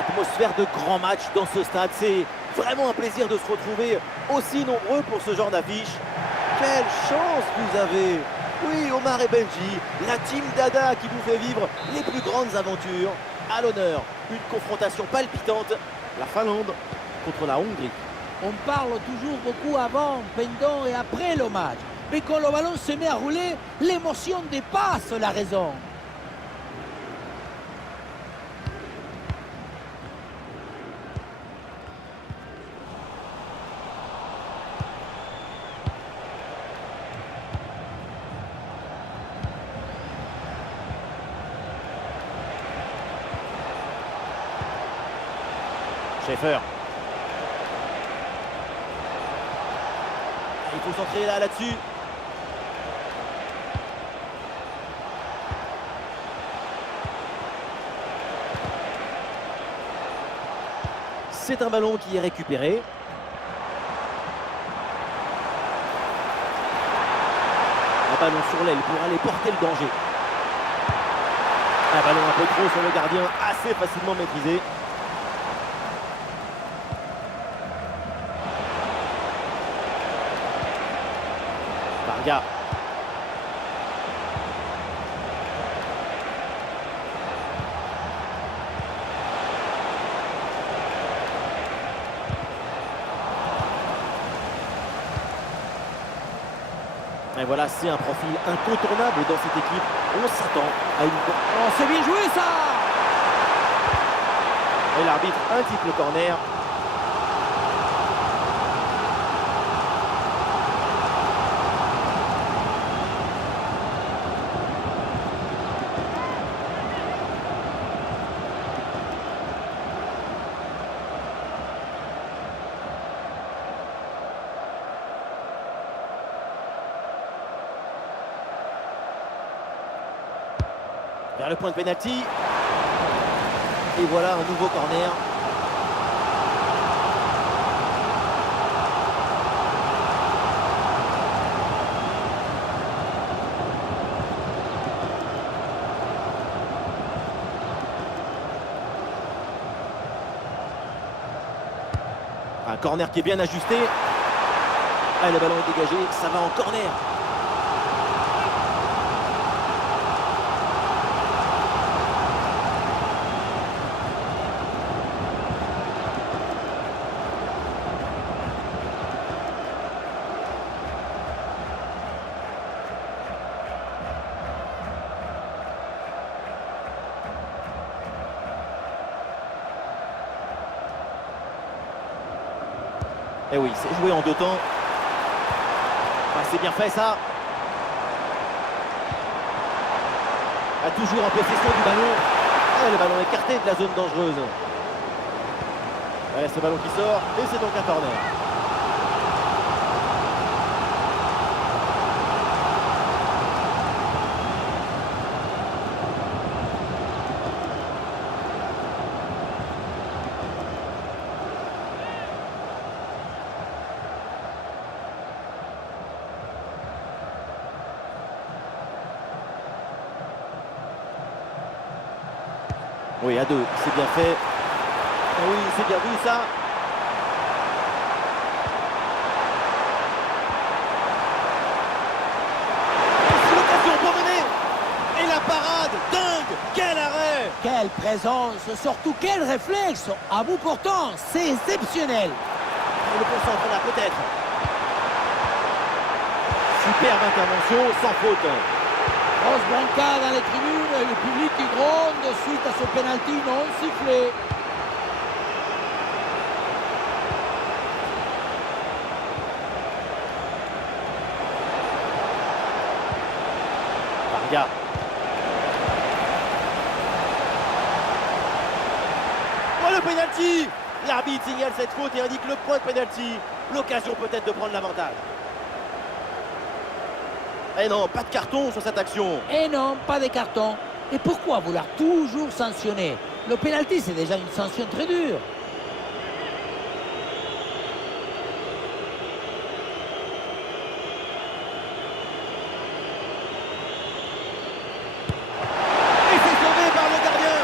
Atmosphère de grand match dans ce stade. C'est vraiment un plaisir de se retrouver aussi nombreux pour ce genre d'affiche. Quelle chance vous avez! Oui, Omar et Benji, la team Dada qui vous fait vivre les plus grandes aventures. À l'honneur, une confrontation palpitante. La Finlande contre la Hongrie. On parle toujours beaucoup avant, pendant et après le match. Mais quand le ballon se met à rouler, l'émotion dépasse la raison. Schaeffer. Il faut s'entrer là-dessus. C'est un ballon qui est récupéré. Un ballon sur l'aile pour aller porter le danger. Un ballon un peu trop sur le gardien, assez facilement maîtrisé. Varga. Et voilà, c'est un profil incontournable dans cette équipe. On s'attend à une... Oh, c'est bien joué ça! Et l'arbitre indique le corner. Vers le point de pénalty. Et voilà un nouveau corner. Un corner qui est bien ajusté. Ah, le ballon est dégagé, ça va en corner. Et oui, c'est joué en deux temps. Ah, c'est bien fait ça. Ah, toujours en possession du ballon. Ah, le ballon écarté de la zone dangereuse. Ouais, ce ballon qui sort. Et c'est donc un corner. Oui, à deux, c'est bien fait. Ah oui, c'est bien vu ça. C'est l'occasion pour mener. Et la parade, dingue. Quel arrêt. Quelle présence, surtout quel réflexe! À bout portant, c'est exceptionnel! Et le concentre là peut-être. Superbe intervention, sans faute. Grosse bronca dans les tribunes, et le public qui gronde suite à ce penalty non sifflé. Varga. Oh, le penalty. L'arbitre signale cette faute et indique le point de penalty. L'occasion peut-être de prendre l'avantage. Eh non, pas de carton sur cette action. Et non, pas de carton. Et pourquoi vouloir toujours sanctionner? Le penalty, c'est déjà une sanction très dure. Et c'est sauvé par le gardien.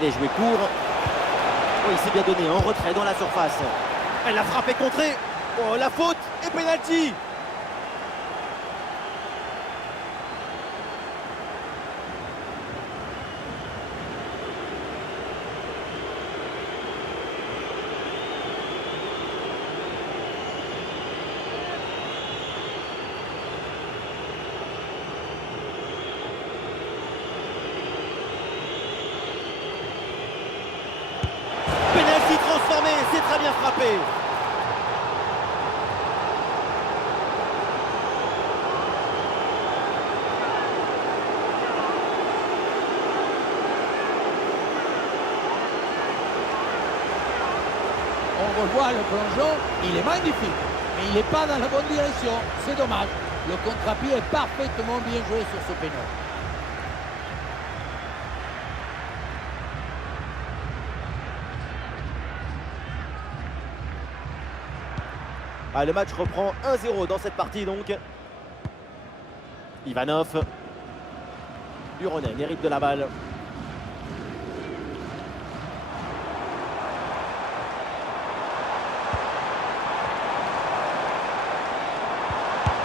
Il est joué court. Oh, il s'est bien donné en retrait dans la surface. Elle a frappé contrée. Oh, la faute et pénalty. Penalty transformé, c'est très bien frappé. On revoit le plongeon, il est magnifique, mais il n'est pas dans la bonne direction. C'est dommage. Le contre-pied est parfaitement bien joué sur ce péno. Ah, le match reprend 1-0 dans cette partie donc. Ivanov. Buronen hérite de la balle.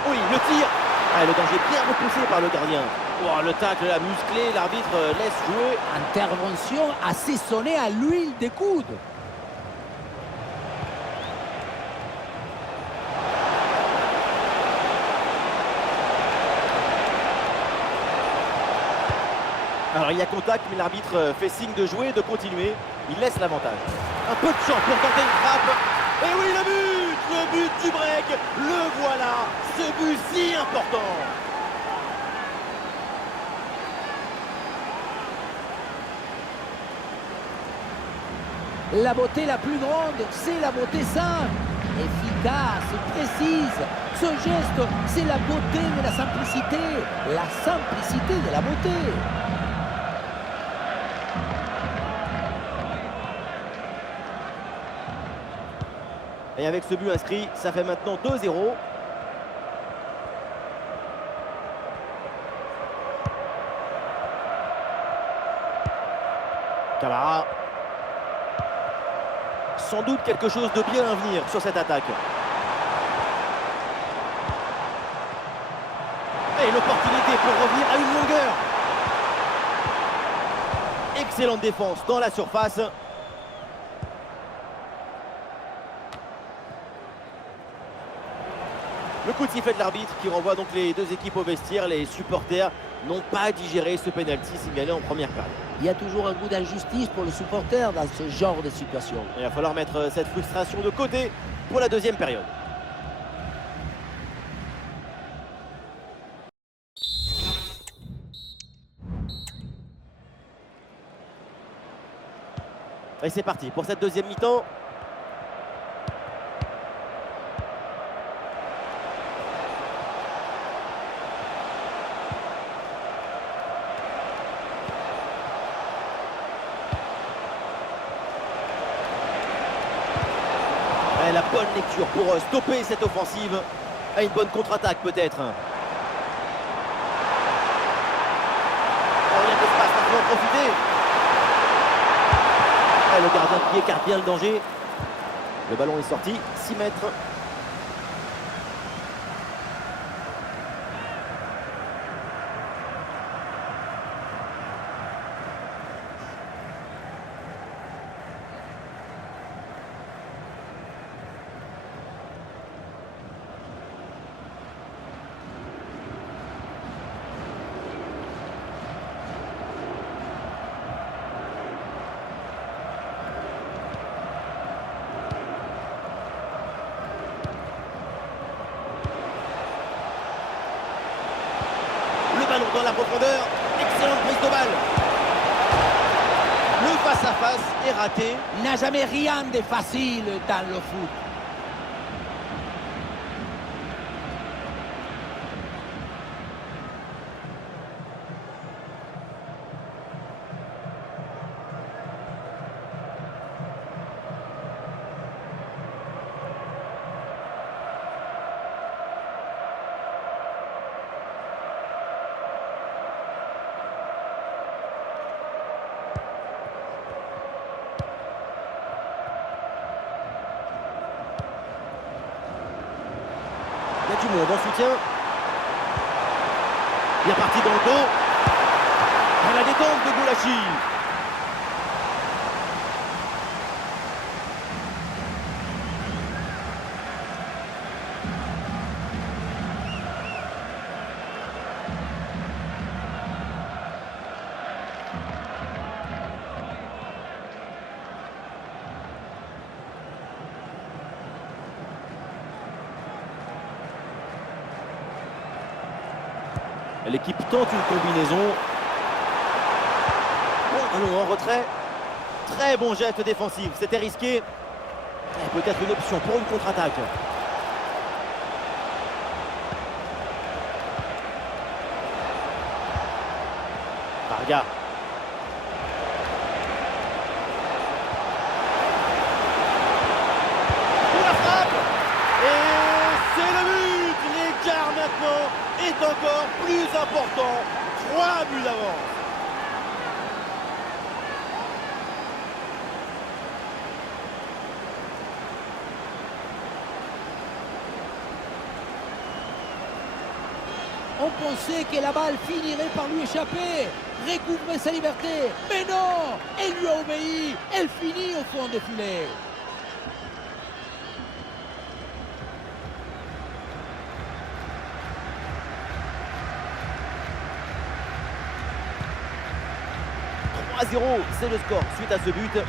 Oui, le tir. Ah, le danger bien repoussé par le gardien. Oh, le tacle a musclé, l'arbitre laisse jouer. Intervention assaisonnée à l'huile des coudes. Alors il y a contact, mais l'arbitre fait signe de jouer, de continuer. Il laisse l'avantage. Un peu de chance pour tenter une frappe. Et oui, le but du break. Le voilà, ce but si important. La beauté la plus grande, c'est la beauté simple. Efficace, précise. Ce geste, c'est la beauté de la simplicité. La simplicité de la beauté. Et avec ce but inscrit, ça fait maintenant 2-0. Camara. Sans doute quelque chose de bien à venir sur cette attaque. Et l'opportunité pour revenir à une longueur. Excellente défense dans la surface. Le coup de sifflet de l'arbitre qui renvoie donc les deux équipes au vestiaire. Les supporters n'ont pas digéré ce pénalty signalé en première période. Il y a toujours un goût d'injustice pour les supporters dans ce genre de situation. Il va falloir mettre cette frustration de côté pour la deuxième période. Et c'est parti pour cette deuxième mi-temps. Et la bonne lecture pour stopper cette offensive. Et une bonne contre-attaque peut-être. Oh, il y a de l'espace, il faut en profiter. Et le gardien qui écarte bien le danger. Le ballon est sorti, 6 mètres. Ballon dans la profondeur, excellente prise de balle. Le face-à-face est raté. Il n'y a jamais rien de facile dans le foot. Il y a du monde en soutien. Bien parti dans le dos. Et la détente de Goulachi. L'équipe tente une combinaison. Bon, allons en retrait. Très bon geste défensif. C'était risqué. Et peut-être une option pour une contre-attaque. Varga. Pour la frappe. Et c'est le but. L'écart maintenant est encore plus important. 3 buts d'avance. On pensait que la balle finirait par lui échapper, recouvrer sa liberté. Mais non, elle lui a obéi. Elle finit au fond des filets. « 3-0, c'est le score suite à ce but.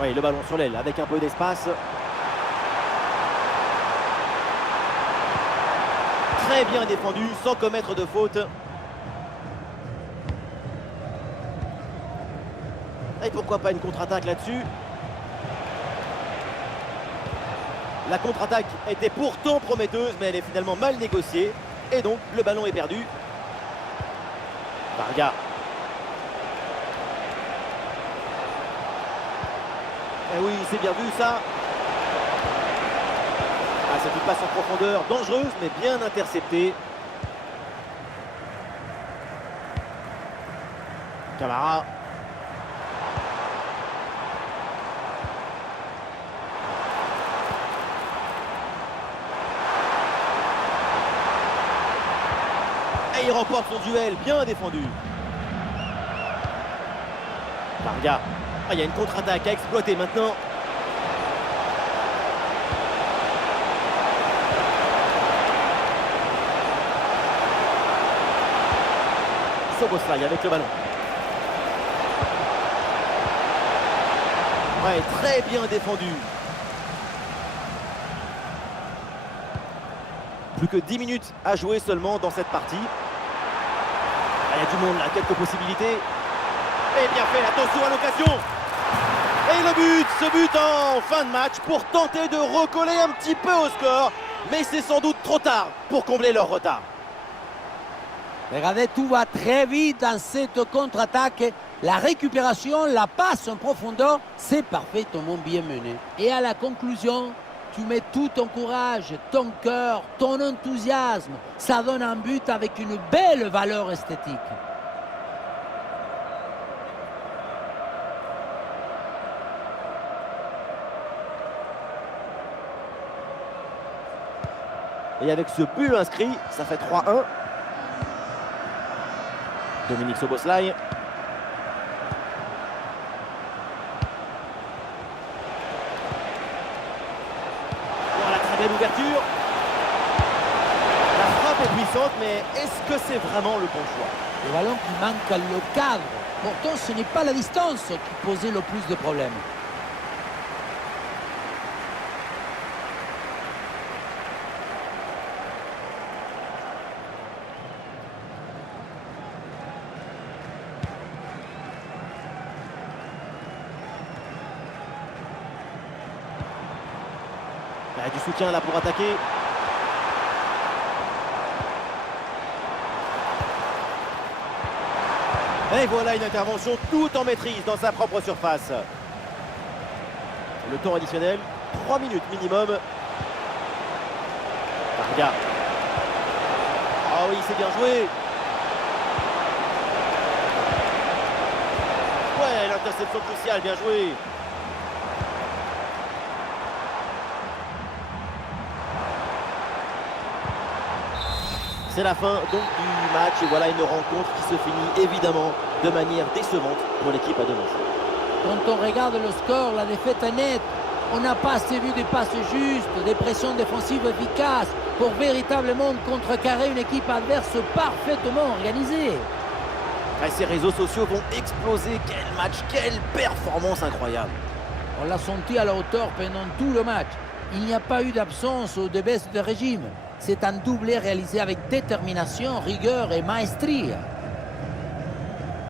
Oui, le ballon sur l'aile avec un peu d'espace. Très bien défendu, sans commettre de faute. Et pourquoi pas une contre-attaque là-dessus? La contre-attaque était pourtant prometteuse, mais elle est finalement mal négociée. Et donc, le ballon est perdu. Varga. Eh oui, c'est bien vu ça. Ah, c'est une passe en profondeur dangereuse, mais bien interceptée. Camara. Et il remporte son duel, bien défendu. Varga. Ah, il y a une contre-attaque à exploiter maintenant. Szoboszlai avec le ballon. Ouais, très bien défendu. Plus que 10 minutes à jouer seulement dans cette partie. Ah, il y a du monde là, quelques possibilités. Et bien fait, attention à l'occasion. Et le but, ce but en fin de match pour tenter de recoller un petit peu au score. Mais c'est sans doute trop tard pour combler leur retard. Regardez, tout va très vite dans cette contre-attaque. La récupération, la passe en profondeur, c'est parfaitement bien mené. Et à la conclusion, tu mets tout ton courage, ton cœur, ton enthousiasme. Ça donne un but avec une belle valeur esthétique. Et avec ce but inscrit, ça fait 3-1. Dominique Szoboszlai. Voilà, très belle ouverture. La frappe est puissante, mais est-ce que c'est vraiment le bon choix? Le ballon qui manque le cadre. Pourtant, ce n'est pas la distance qui posait le plus de problèmes. Il y a du soutien là pour attaquer. Et voilà une intervention tout en maîtrise dans sa propre surface. Le temps additionnel, 3 minutes minimum. Varga. Ah oui, c'est bien joué. Ouais, interception cruciale, bien joué. C'est la fin donc du match et voilà une rencontre qui se finit évidemment de manière décevante pour l'équipe à domicile. Quand on regarde le score, la défaite est nette. On n'a pas assez vu des passes justes, des pressions défensives efficaces pour véritablement contrecarrer une équipe adverse parfaitement organisée. Et ces réseaux sociaux vont exploser. Quel match, quelle performance incroyable. On l'a senti à la hauteur pendant tout le match. Il n'y a pas eu d'absence ou de baisse de régime. C'est un doublé réalisé avec détermination, rigueur et maestria.